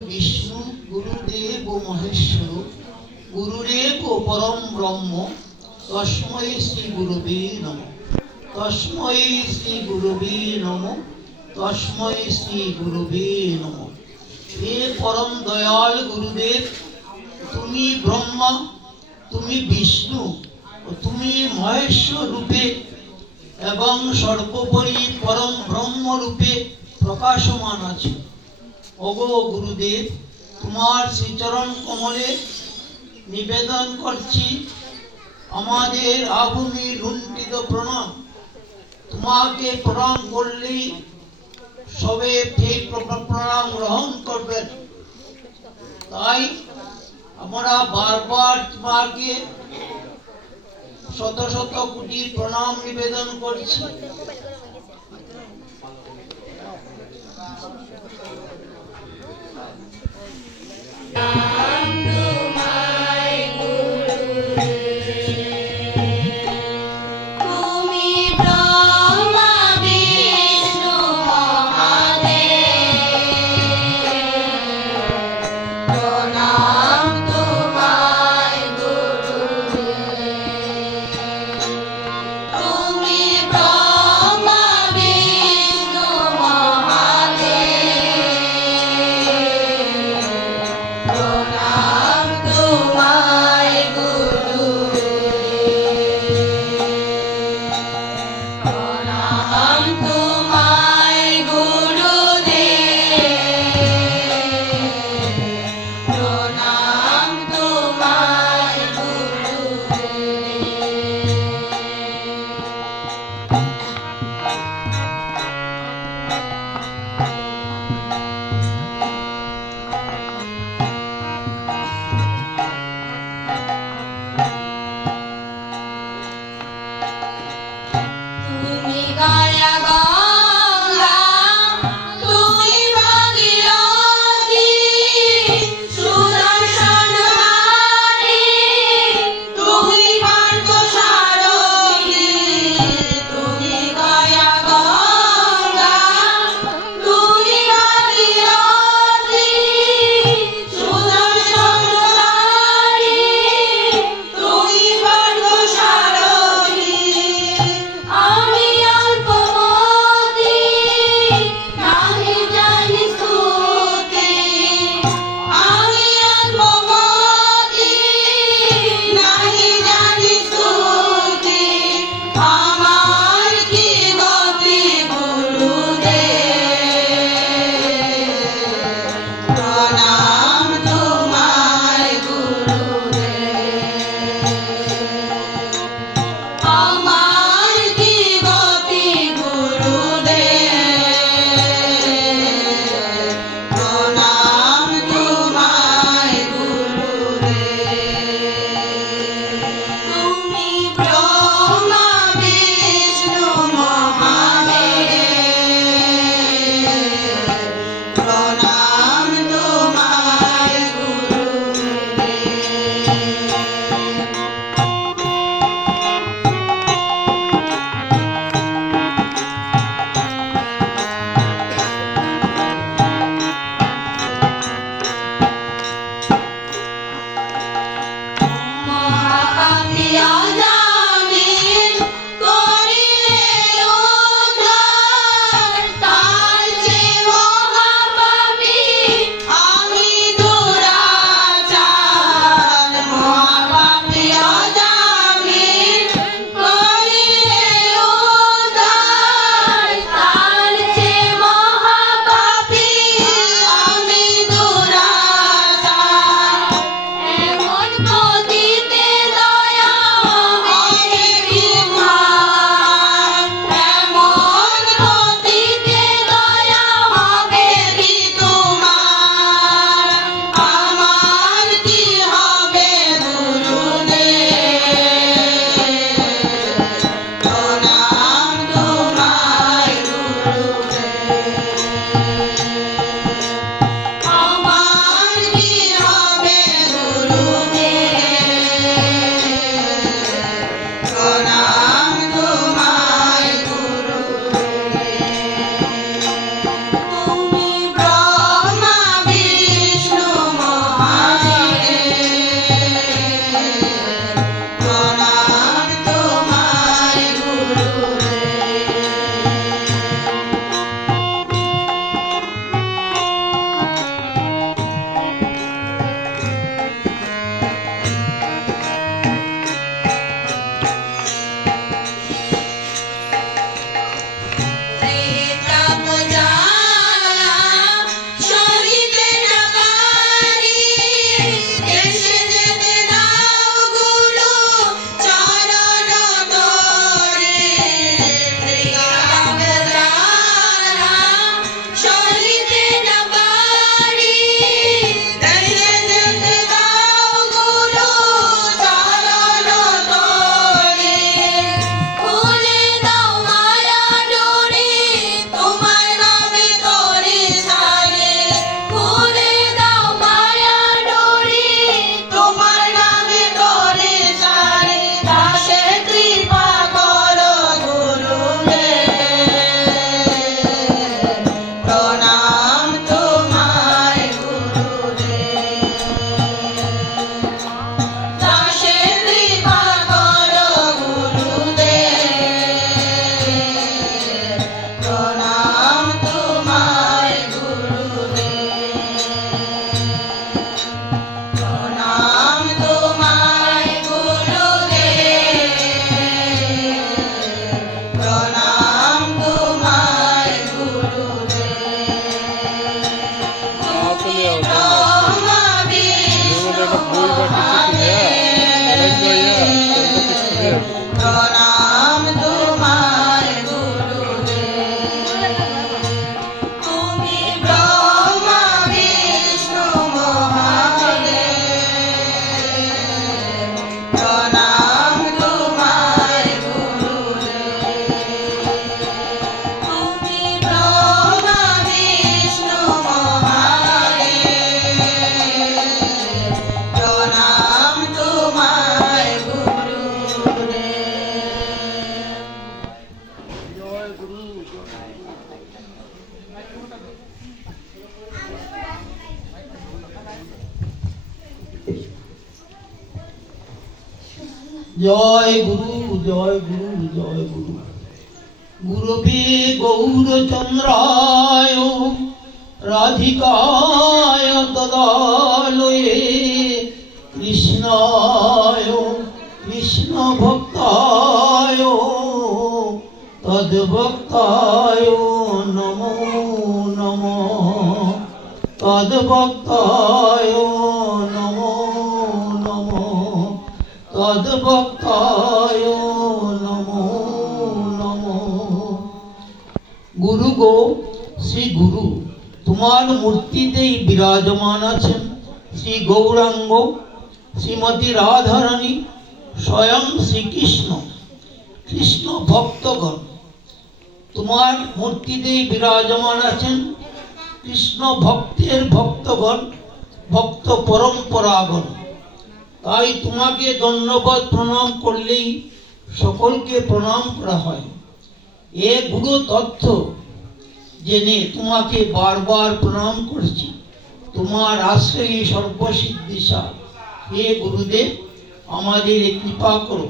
विष्णु गुरुदेव महेश्वर गुरुरेव परम ब्रह्म तस्मै श्री गुरुवे नमः तस्मै श्री गुरुवे नमः तस्मै श्री गुरुवे नमः। हे परम दयाल गुरुदेव, तुमी ब्रह्मा, तुमी विष्णु, तुमी महेश्वर रूपे एवं सर्वोपरि परम ब्रह्म रूपे प्रकाशमान आछो। ओगो गुरुदेव, तुम्हार श्रीचरण कमले निवेदन करছি আমাদের আগুনে লুণ্ঠিত প্রণাম। তোমাকে প্রণাম করলেই সবে সেই প্রণাম গ্রহণ করবেন, তাই আমরা বারবার তোমাকে শত শত কোটি প্রণাম নিবেদন করছি। Oh জয় গুরু জয় গুরু জয় গুরু। গুরবে গৌরচন্দ্রায় রাধিকায় তদালয়ে কৃষ্ণায় কৃষ্ণ ভক্তায় তদ্ভক্তায় নমো নমঃ তদ্ভক্তায় নমো নমঃ তদ্ভক্তায় নমো নমঃ। গুরু গো, শ্রী গুরু তোমার মূর্তিতেই বিরাজমান আছেন শ্রী গৌরাঙ্গ শ্রীমতী রাধারানী স্বয়ং শ্রীকৃষ্ণ। কৃষ্ণ ভক্তগণ তোমার মূর্তিতেই বিরাজমান আছেন কৃষ্ণ ভক্তের ভক্তগণ, ভক্ত পরম্পরাগণ। তাই তোমাকে ধন্যবাদ প্রণাম করলেই সকলকে প্রণাম করা হয়। এ গুরু তথ্য জেনে তোমাকে বারবার প্রণাম করছি। তোমার আশ্রয়ী সর্বসিদ্ধিসা হে গুরুদেব, আমাদের কৃপা করো।